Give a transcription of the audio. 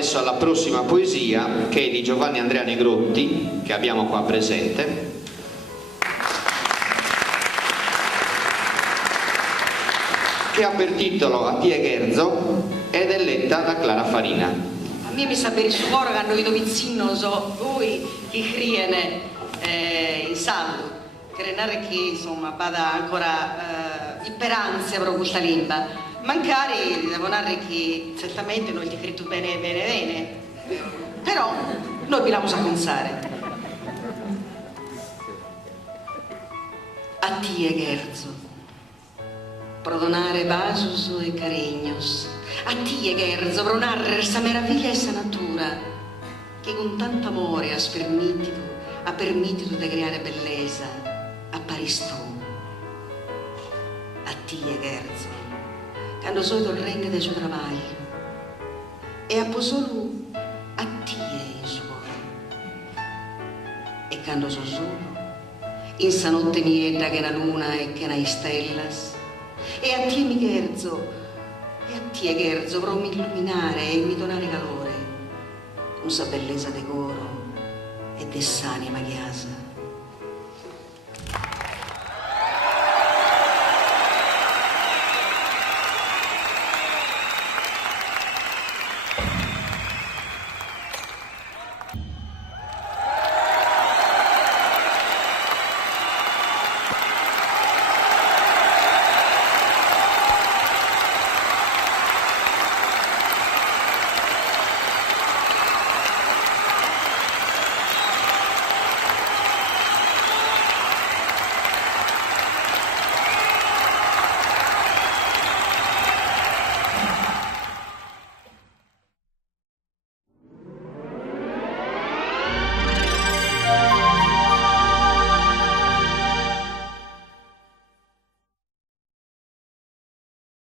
adesso alla prossima poesia, che è di Giovanni Andrea Negrotti, che abbiamo qua presente. Che ha per titolo A tie Gherzo ed è letta da Clara Farina. A me mi sa per il suo che hanno vedo vicino, so, voi che criene in salvo, crenare che insomma vada ancora per ansia per questa lingua. Mancare devo narrare che certamente non gli scritto bene, però noi vi la a pensare. A tie Gherzo. Prodonare vasos e cariños, a tie Gherzo, pro narrare questa meraviglia e questa natura che con tanto amore ha permesso di creare bellezza a Paristù. A tie Gherzo, quando sono il regno del suo lavoro e a solo a tie in suo e quando sono solo in sta notte nieta che la luna e che la stellas e a tie mi Gherzo, per mi illuminare e mi donare calore, con sa bellezza de coro e de s'anima chiasa.